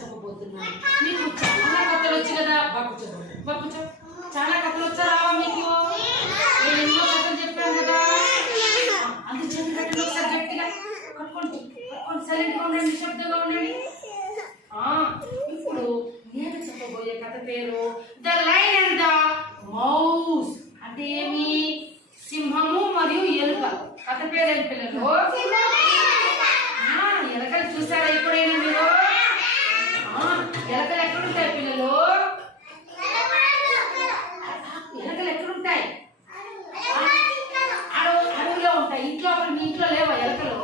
చెప్పబోతున్నాను. మీకు చాలా కథలు వచ్చు కదా, బాగుచో చాలా కథలు వచ్చా రావా మీకు? నేను ఎన్నో కథలు చెప్పాను కదా. అందు చేతి కట్టండి ఒకసారి గట్టిగా కట్టుకోండి, సైలెంట్గా ఉండండి, నిశ్శబ్దంగా ఉండండి. ఇప్పుడు నేను చెప్పబోయే కథ పేరు the lion and the mouse. అంటే ఏమి? సింహము మరియు ఎలుక. కథ పేరు ఏం పిల్లలు? ఎలకలు చూసారా ఎప్పుడైనా మీరు? ఎలకలు ఎక్కడుంటాయి పిల్లలు? ఎలకలు ఎక్కడుంటాయి? అడవిలో ఉంటాయి. ఇంట్లో మీ ఇంట్లో లేవా ఎలకలు?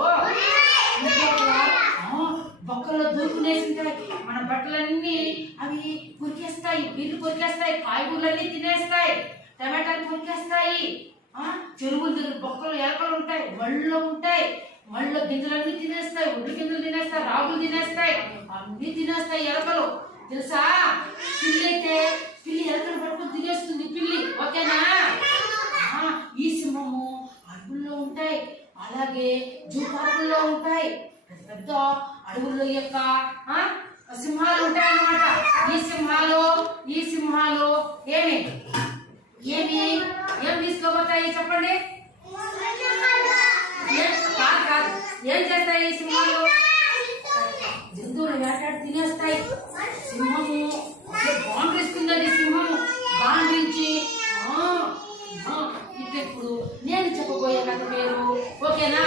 బొక్కల్లో దూకునేసింటాయి. మన బట్టలన్నీ అవి కొరికేస్తాయి, బిల్లు కొరికేస్తాయి, కాయగూరలన్నీ తినేస్తాయి, టమాటాలు కొరికేస్తాయి. చెరువులు బొక్కలు ఎలకలు ఉంటాయి, మళ్ళీ ఉంటాయి. మళ్ళీ గింజలన్నీ తినేస్తాయి, ఒడ్డు గింజలు తినేస్తాయి, రాగులు తినేస్తాయి, అన్ని తినేస్తాయి ఎలకలు. తెలుసా? పిల్లి అయితే పిల్లి ఎలకలు పట్టుకొని తినేస్తుంది పిల్లి. ఓకేనా? ఈ సింహము అడవుల్లో ఉంటాయి, అలాగే జూ పార్కుల్లో ఉంటాయి. పెద్ద అడవుల్లో యొక్క సింహాలు ఉంటాయి అన్నమాట. ఈ సింహాలు ఏమి తీసుకోబోతాయి చెప్పండి? ఏం చేస్తాయి ఈ సింహాలు? జంతువులు వేటాడి తినేస్తాయి. సింహము బాండ్రిస్తుంది. సింహము బాండ్రించి ఇప్పుడు నేను చెప్పబోయే కథ పేరు. ఓకేనా?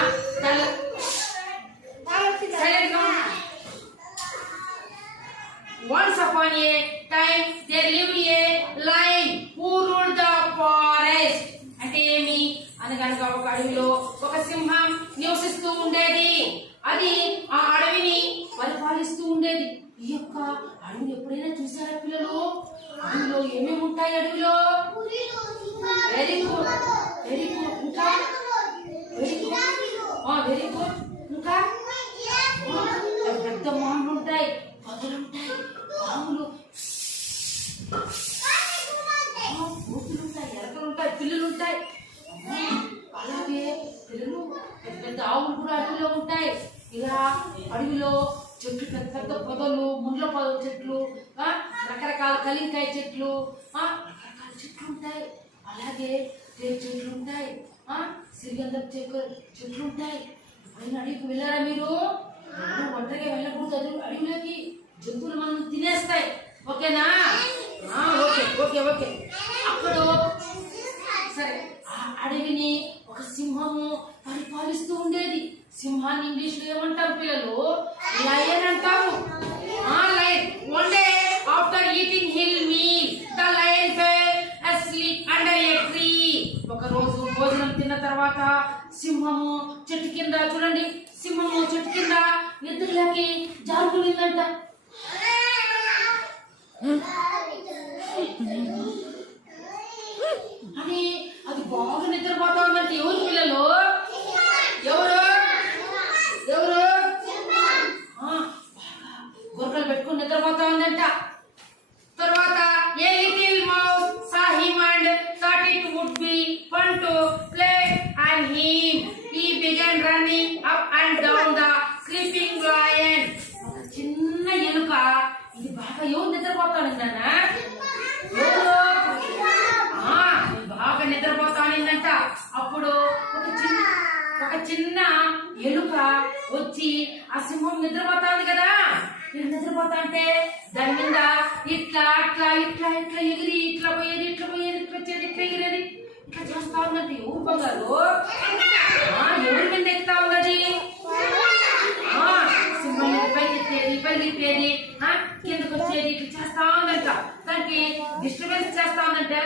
Once upon a time there lived a lion who ruled the forest. అంటే ఏమి? అనగనగా ఒక అడవిలో ఒక సింహం నివసిస్తూ ఉండేది. అది ఆ అడవిని పరిపాలిస్తూ ఉండేది. ఈ యొక్క అడవిని ఎప్పుడైనా చూసారా పిల్లలు? అడవిలో ఏమేమి ఉంటాయి? అడవిలో వెరీ గుడ్ ఇంకా ఇంకా పెద్ద మామూలు ఉంటాయి, పొదలు ఉంటాయి, పాములు, మూతులు ఉంటాయి, ఎలకలు ఉంటాయి, పిల్లలు ఉంటాయి. అలాగే పిల్లలు పెద్ద పెద్ద ఆవులు కూడా అడవిలో ఉంటాయి. ఇలా అడవిలో చెట్లు, పెద్ద పెద్ద పొదలు, ముండ్ల పొదల చెట్లు, రకరకాల కలింకాయ చెట్లు, రకరకాల చెట్లు ఉంటాయి. అలాగే తేనె చెట్లు ఉంటాయి, సిరిగంధపు చెట్లు ఉంటాయి. ఎప్పుడైనా అడవికి వెళ్ళారా మీరు? ఒంటరిగా వెళ్ళకూడదు అడవిలోకి. జంతువులు మనం తినేస్తాయి. ఓకేనా? ఓకే. అప్పుడు సరే, ఆ అడవిని ఒక సింహము పరిపాలిస్తూ ఉండేది. సింహాన్ని ఇంగ్లీష్ లో ఏమంటారు పిల్లలు? లయన్ అంటారు. Lion. One day after eating hill meal, the lion fell asleep under a tree. ఒక రోజు భోజనం తిన్న తర్వాత సింహము చెట్టు కింద, చూడండి, సింహము చెట్టు కింద నిద్రలోకి జారుకునిందంట. అది బాగా నిద్రపోతా ఉందంటే ఎవరు పిల్లలు? ఎవరు గుర్కలు పెట్టుకుని నిద్రపోతా ఉందంట. తర్వాత a little mouse saw him and thought it would be fun to play on him. He began running up and down the sleeping lion. ఒక చిన్న ఎలుక ఇది బాగా ఎవరు నిద్రపోతానిందన్న? బాగా నిద్రపోతానిందంట. అప్పుడు ఒక చిన్న ఎలుక వచ్చి ఆ సింహం నిద్రపోతాంది కదా, నిద్రపోతా అంటే దాని మీద ఇట్లా ఎగిరి ఇట్లా పోయేది, ఇట్లా వచ్చేది, ఇట్లా ఎగిరేది, ఇట్లా చేస్తా ఉందంటే ఎవరు బంగారు? ఎవరి మీద ఎక్కుతా ఉన్నది? సింహం పరిగెత్తేది, కిందకు వచ్చేది, ఇట్లా చేస్తా ఉందంట. దానికి డిస్టర్బెన్స్ చేస్తా ఉందంటే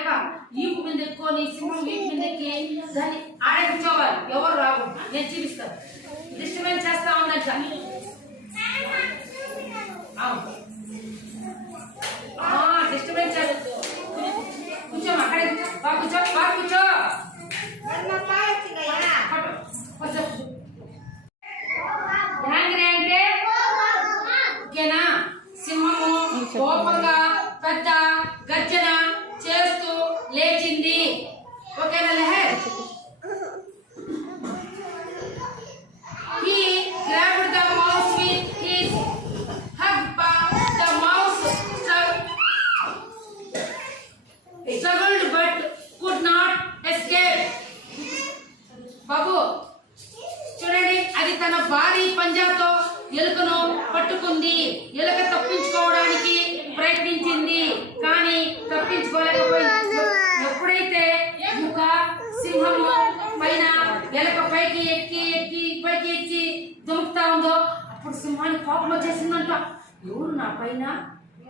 ఈపు మీద ఎక్కుని సింహం వీపు మీద ఎక్కి దాన్ని ఆడకించేవారు. ఎవరు రాకుండా నేను చూపిస్తాను. డిస్టర్బెన్స్ చేస్తా ఉందంట. డిస్టర్బెన్స్ చేస్తా. కూర్చోమా, అక్కడే కూర్చో. యాంగ్రీ అంటే ఓకేనా? సింహము కోపంగా పెద్ద గర్జన చేస్తూ లేచింది. ఓకేనా? He grabbed the mouse with his hug paw కోపం వచ్చేసిందంట. ఎవరు నా పైన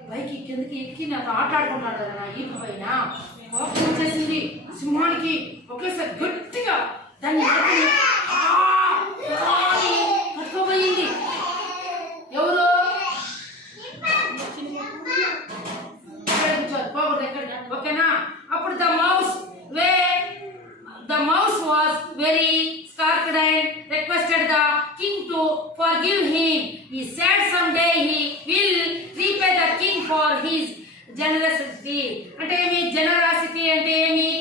పైకి కిందకి ఎక్కి నాతో ఆటాడుకున్నాడు కదా నా ఈక పైన. కోపం వచ్చేసింది సింహానికి. ఒకేసారి గట్టిగా దాన్ని పట్టుకోబోయింది. ఎవరు ఓకేనా? అప్పుడు the mouse was very scarred and requested the king to forgive him. He said someday he will repay the king for his generosity. అంటే ఏమి జనరాసిటీ అంటే ఏమి?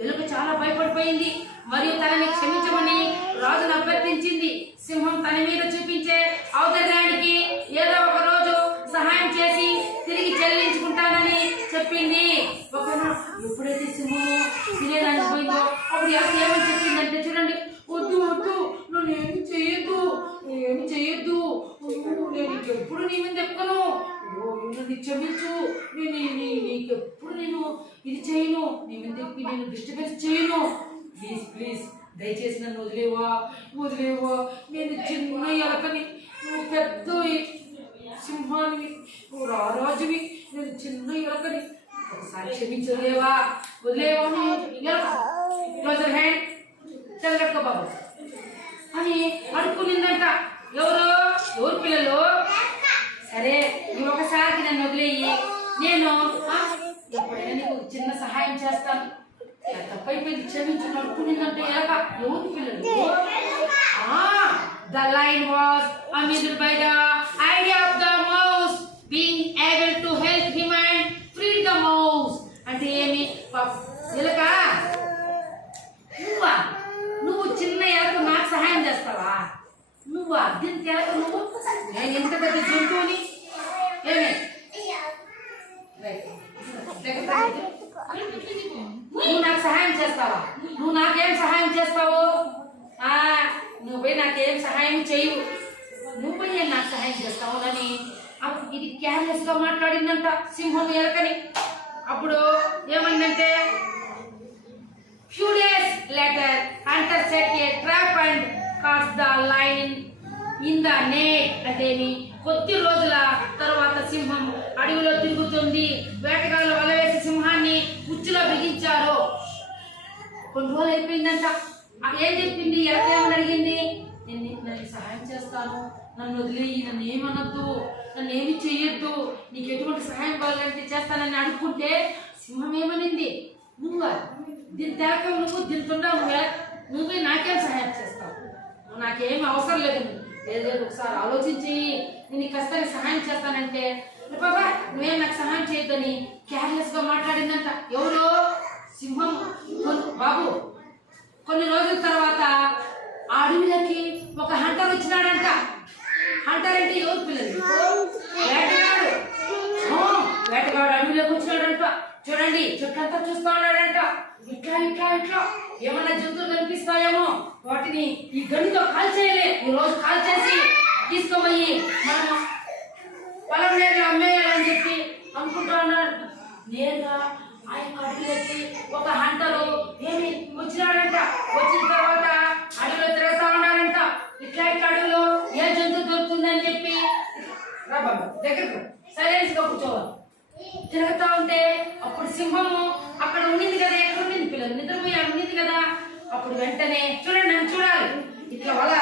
ఎలుక చాలా భయపడిపోయింది మరియు తనని క్షమించమని రాజును అభ్యర్థించింది. సింహం తన మీద చూపించే ఔదార్యానికి ఏదో ఒక రోజు సహాయం చేసి తిరిగి చెల్లించుకుంటానని చెప్పింది. ఓకేనా? ఎప్పుడైతే సింహము తినేదానికి పోయిందో అప్పుడు ఎవరికి ఏమని చెప్పిందంటే చూడండి, వద్దు వద్దు నన్ను ఏమి చేయొద్దు, నేను ఎప్పుడు నీ మీద ఎక్కను, నన్ను క్షమించు, నీకెప్పుడు నేను ఇది చేయను, నీ మీద ఎక్కి నేను డిస్టర్బెన్స్ చేయను, ప్లీజ్ దయచేసి నన్ను వదిలేవా, నేను చిన్న ఎలకని, నువ్వు పెద్ద సింహాన్ని, నువ్వు రారాజువి, నేను చిన్న ఎలకని, ఒకసారి క్షమించలేవా, వదిలేవా హ్యాండ్ చదవక్క బాబు అని అడుక్కునిందంట. ఎవరు పిల్లలు? సరే నువ్వు ఒకసారికి నన్ను వదిలేయి, నేను ఎప్పుడైనా నీకు చిన్న సహాయం చేస్తాను, తప్పైపోయింది క్షమించు అడుక్కునిందంటే ఎలాగ? ఎవరు పిల్లలు? The lion was amused by the idea of the mouse being able to help him and free the mouse. అంటే ఏమి? ఎలక నువ్వు చిన్న ఎలకు నాకు సహాయం చేస్తావా? దీనికి ఎలకు నువ్వు? నేను ఎంత పెద్ద జంతువుని, ఏమే నువ్వు నాకు సహాయం చేస్తావా? నువ్వు నాకేం సహాయం చేస్తావు? నువ్వే నాకేం సహాయం చేయవు, నువ్వే నాకు సహాయం చేస్తావు అని ఇది క్యార్లెస్ గా మాట్లాడిందంట సింహం ఎలకని. అప్పుడు ఏమైందంటే, few days later hunter set a trap and caught the lion in the net. అంటే కొద్ది రోజుల తర్వాత సింహం అడవిలో తిరుగుతుంది, వేటగాళ్ళు వల వేసి సింహాన్ని ఉచ్చులో బిగించారు. కొన్ని రోజులు అయిపోయిందంట. ఏం చెప్పింది? ఎలకేమని అడిగింది? నన్ను సహాయం చేస్తాను, నన్ను వదిలేయి, నన్ను ఏమనొద్దు, నన్ను ఏమి చెయ్యొద్దు, నీకు ఎటువంటి సహాయం కావాలంటే చేస్తానని అడుక్కుంటే సింహం ఏమనింది? దీని తెలక నువ్వు దీంతుండవు, నువ్వే నాకేం సహాయం చేస్తావు, నువ్వు నాకేం అవసరం లేదు, లేదు ఒకసారి ఆలోచించి నేను కష్టానికి సహాయం చేస్తానంటే బాబా నువ్వేం నాకు సహాయం చేయొద్దని కేర్లెస్ గా మాట్లాడిందంట. ఎవరు? సింహం. బాబు కొన్ని రోజుల తర్వాత ఆ అడవిలోకి ఒక హంటర్ వచ్చినాడంట. హంటర్ అంటే ఎవరు పిల్లలు? వేటగాడు అడవిలోకి వచ్చినాడంట. చూడండి చుట్టంతా చూస్తా ఉన్నాడంట. ఇట్లా ఏమన్నా జంతువులు కనిపిస్తాయేమో వాటిని ఈ గన్నుతో కాల్చేయలే, ఈ రోజు కాల్చేసి తీసుకోబోయి మనం పొలం నేరుగా అమ్మేయాలని చెప్పి అనుకుంటా ఉన్నాడు. నేరుగా ఆయన అడవిలోకి ఒక హంటరు ఏమి వచ్చినాడంట. వచ్చిన తర్వాత అడవిలో తిరుగుతా ఉన్నాడంట. ఇట్లా అడవిలో ఏ జంతువు దొరుకుతుందని చెప్పి దగ్గరకు సైలెన్స్ గా కూర్చోవాలి. తిరుగుతా ఉంటే అప్పుడు సింహము అక్కడ ఉండింది కదా, ఎక్కడ ఉండింది పిల్లలు నిద్రపోయి ఉండింది కదా. అప్పుడు వెంటనే చూడండి, నన్ను చూడాలి, ఇట్లా వల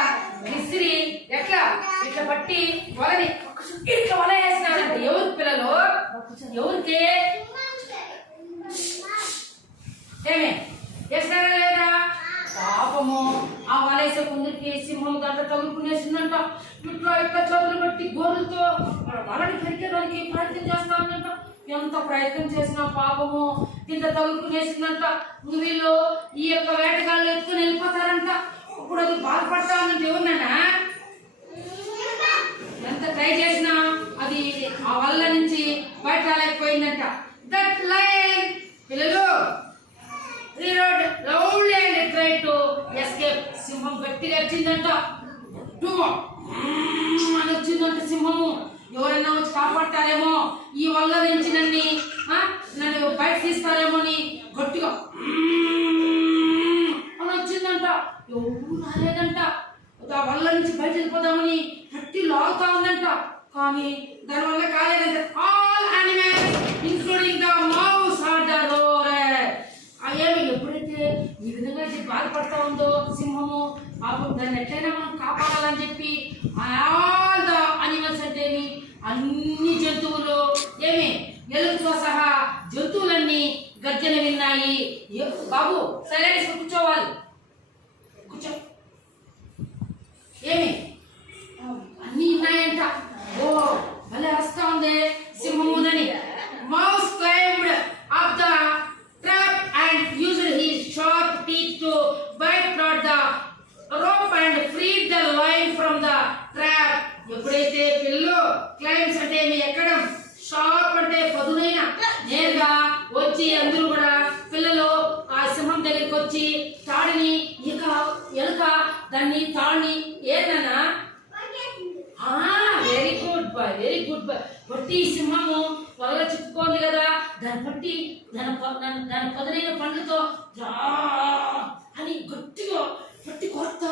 విసిరి ఎట్లా ఇట్లా పట్టి వలని ఇట్లా వల వేసినాడంటే ఎవరు పిల్లలు? ఎవరికి? ఏమే వేసినారా లేదా? పాపము ఆ వలేసే కొందరికి సింహం దాంట్లో తగులుకునేసిందంట. ఇట్లా చేతులు బట్టి గోరులతో వలని కరికేదానికి ప్రయత్నం చేస్తా ఉందంట. ఎంత ప్రయత్నం చేసినా పాపము ఇంత తగులుకునేసిందంట. వీళ్ళు ఈ యొక్క వేటగాళ్ళు ఎత్తుకుని వెళ్ళిపోతారంట. ఇప్పుడు అది బాధపడతా ఉందంటే ఎవరినైనా ఎంత ట్రై చేసినా అది ఆ వల్ల నుంచి బయట రాలేకపోయిందంట. దట్ లయన్ పిల్లలు round and try to escape. సింహం గట్టిగా వచ్చిందంట, అని వచ్చిందంట సింహము. ఎవరైనా వచ్చి కాపాడతారేమో, ఈ వల్ల నుంచి నన్ను బయట తీస్తారేమో అని గట్టిగా అని వచ్చిందంట. ఎవరు రాలేదంట. ఆ వల్ల నుంచి బయట వెళ్ళిపోదామని గట్టి లాగుతా ఉందంట. కాపాడాలని చెప్పి ఆల్ ద అనిమల్స్ అంటే అన్ని జంతువులు ఏమి ఎలుకతో సహా జంతువులన్నీ గర్జన విన్నాయి. బాబు సైలెన్స్ కూర్చోవాలి, కూర్చో. ఏమి అన్ని ఉన్నాయంట. ఓ భలే వస్తా ఉంది సింహమునని. Mouse climbed up the trap and used his sharp teeth to bite out the rope and freed the lion from the trap. ఎప్పుడైతే పిల్లలు క్లైమ్స్ అంటే ఎక్కడం, షార్ప్ అంటే పదునైన, నేరుగా వచ్చి అందరూ కూడా పిల్లలు ఆ సింహం దగ్గరికి వచ్చి తాడిని ఎలుక దాన్ని తాడిని ఏదన్నా very good boy, very good boy. పట్టి సింహము వల్ల చిక్కుకోండి కదా, దాన్ని పట్టి దాని పదునైన పండ్లతో అని గట్టిగా పట్టి కొరత